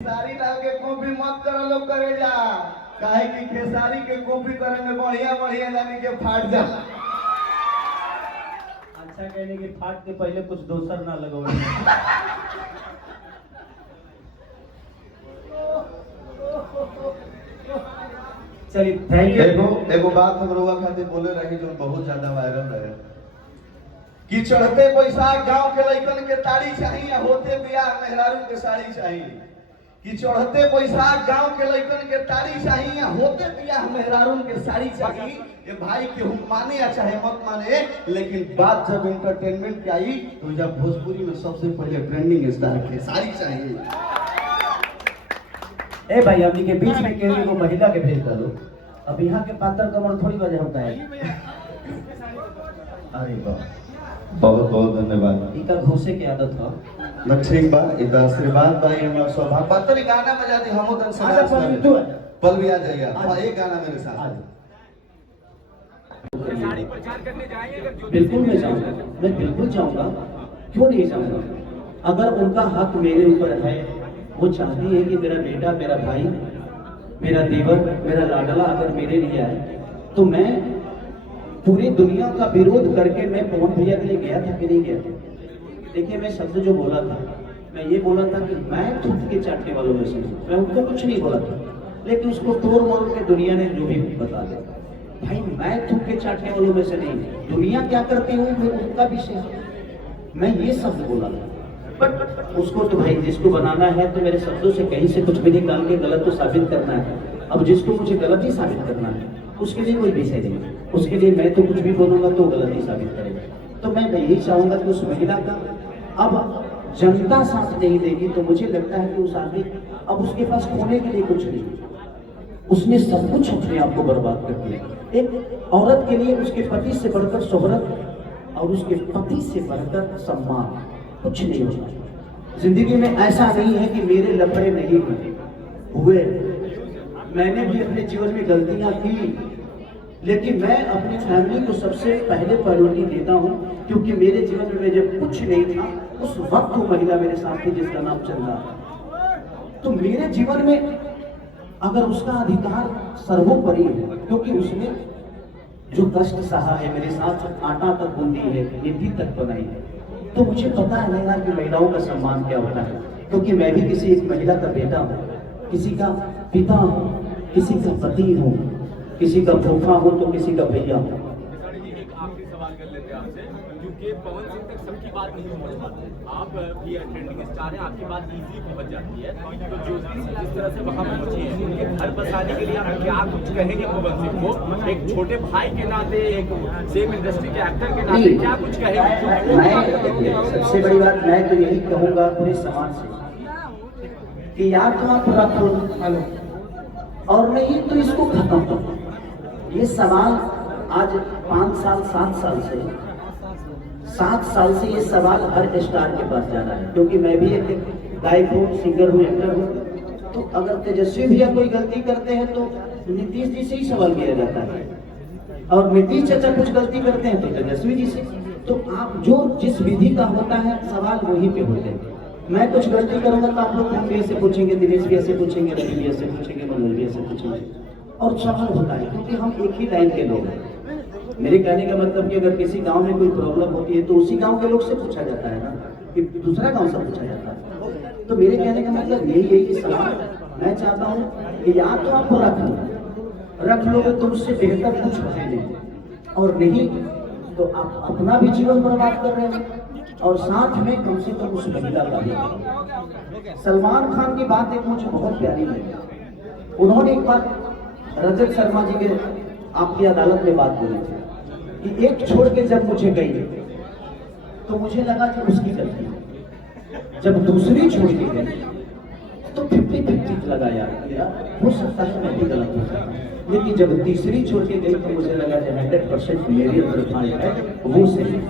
खेसारी लाल के कॉपी मत करो लोग करे जा काहे कि खेसारी के कॉपी करे में बढ़िया बढ़िया जाने के फाट जा। अच्छा कहने के फाट के पहले कुछ दोसर ना लगो। चलिए थैंक यू। एगो बात हम रउआ खातिर बोले रही जो बहुत ज्यादा वायरल रहे कि चढ़ते बैसाख गांव के लइकन के ताड़ी चाहिए, होते बियाह मेहरारू के साड़ी चाहिए। कि चढ़ते बैसाख गांव के लइकन के ताड़ी चाहिए, होते बियाह मेहरारू के साड़ी चाहिए। ये भाई के हम माने या चाहे मत माने, लेकिन बात जब एंटरटेनमेंट की आई तो जब भोजपुरी में सबसे पहले ट्रेंडिंग स्टार खेसारी चाहिए। ए भाई अपनी के बीच में केवल को महिला के भेज दो। अब यहाँ के पात्र कमर थोड़ी वजह होता है। अरे वाह, बहुत बहुत धन्यवाद। इनका घूसे की आदत हो न ठीक बा, इतना आशीर्वाद बा, ये हमारा सौभाग्य। पात्र गाना बजा दी हमो तन से पल भी आ जाएगा। हाँ एक गाना मेरे साथ। बिल्कुल मैं जाऊंगा, मैं बिल्कुल जाऊंगा, क्यों नहीं जाऊंगा। अगर उनका हक मेरे ऊपर है, वो चाहती है कि मेरा बेटा, मेरा भाई, मेरा देवर, मेरा लाडला अगर मेरे लिए आए, तो मैं पूरी दुनिया का विरोध करके मैं पवन भैया के लिए गया था कि नहीं गया था। देखिए मैं शब्द जो बोला था, मैं ये बोला था कि मैं थूक के चाटने वालों में से, मैं उनको कुछ नहीं बोला था, लेकिन उसको तोड़ मोड़ के दुनिया ने जो भी बता दिया। भाई मैं थूक के चाटने वालों में से नहीं, दुनिया क्या करती है वो उनका विषय है। मैं ये शब्द बोला था, बट उसको तो भाई जिसको बनाना है तो मेरे शब्दों से कहीं से कुछ भी निकाल के गलत तो साबित करना है। अब जिसको मुझे गलत ही साबित करना है उसके लिए कोई विषय नहीं, उसके लिए मैं तो कुछ भी बोलूंगा तो गलत ही साबित करेगा। तो मैं यही चाहूंगा कि उस महिला का अब जनता साथ नहीं देगी तो मुझे लगता है कि उस आदमी अब उसके पास खोने के लिए कुछ नहीं, उसने सब कुछ अपने आप को बर्बाद कर दिया। एक औरत के लिए उसके पति से बढ़कर शोहरत और उसके पति से बढ़कर सम्मान कुछ नहीं होता। जिंदगी में ऐसा नहीं है कि मेरे लफड़े नहीं हुए, मैंने भी अपने जीवन में गलतियां की, लेकिन मैं अपनी फैमिली को सबसे पहले प्रायोरिटी देता हूं, क्योंकि मेरे जीवन में जब कुछ नहीं था उस वक्त वो महिला मेरे साथ थी जिसका नाम चल रहा था। तो मेरे जीवन में अगर उसका अधिकार सर्वोपरि है, क्योंकि उसने जो कष्ट सहा है, मेरे साथ आटा तक गूंदी है, निधि तक बनाई है, तो मुझे पता है ना कि महिलाओं का सम्मान क्या होता है। क्योंकि मैं भी किसी एक महिला का बेटा हूँ, किसी का पिता हूँ, किसी का पति हूँ, किसी का फूफा हूँ तो किसी का भैया हूँ। आखिरी सवाल कर लेते हैं आपसे, क्योंकि पवन सिंह तक सबकी बात नहीं पहुंच पाती। आप भी ट्रेंडिंग स्टार हैं, आपकी बात इजीली पहुंच जाती है। तो ज्योति जिस तरह से वहां पहुंची है, उनके घर पर आने के लिए आप क्या कुछ कहेंगे पवन सिंह को, एक छोटे भाई के नाते, एक सेम इंडस्ट्री के एक्टर के नाते क्या कुछ कहेंगे? मैं सबसे बड़ी बात मैं तो यही कहूँगा पूरे समाज से कि या तो आप रखो और नहीं तो इसको खत्म करो। ये सवाल आज 5 साल 7 साल से 7 साल से ये सवाल हर स्टार के पास जा रहा है, क्योंकि मैं भी एक गायक हूँ, सिंगर हूँ, एक्टर हूँ। तो अगर तेजस्वी भैया कोई गलती करते हैं तो नीतीश जी से ही सवाल किया जाता है, और नीतीश चाचा कुछ गलती करते हैं तो तेजस्वी जी से। तो आप जो जिस विधि का होता है सवाल वहीं पे होते हैं। मैं कुछ गलती करूंगा तो आप लोग भैया से पूछेंगे, दिनेश भैया से पूछेंगे, रवि भैया से पूछेंगे, मनोज भैया से पूछेंगे, और सवाल होता है क्योंकि हम एक ही लाइन के लोग हैं। मेरे कहने का मतलब कि अगर किसी गांव में कोई प्रॉब्लम होती है तो उसी गांव के लोग से पूछा जाता है ना, कि दूसरा गांव से पूछा जाता है। तो मेरे कहने का मतलब यही है कि सवाल मैं चाहता हूँ कि या तो आप रख लोगे तो उससे बेहतर कुछ है नहीं, और नहीं तो आप अपना भी जीवन बर्बाद कर रहे हैं और साथ में कम से कम उस महिला का भी। सलमान खान की बात एक मुझे बहुत प्यारी लगी। उन्होंने एक बार रजत शर्मा जी के आपकी अदालत में बात बोली थी कि एक छोड़ के जब मुझे गई तो मुझे लगा कि उसकी गलती है, जब दूसरी छोड़ के गई तो 50-50 लगा यार हो सकता है मैं भी गलत हो सकता हूँ, लेकिन जब तीसरी छोड़ के गई तो मुझे लगा कि 100% मेरे अंदर है वो सही।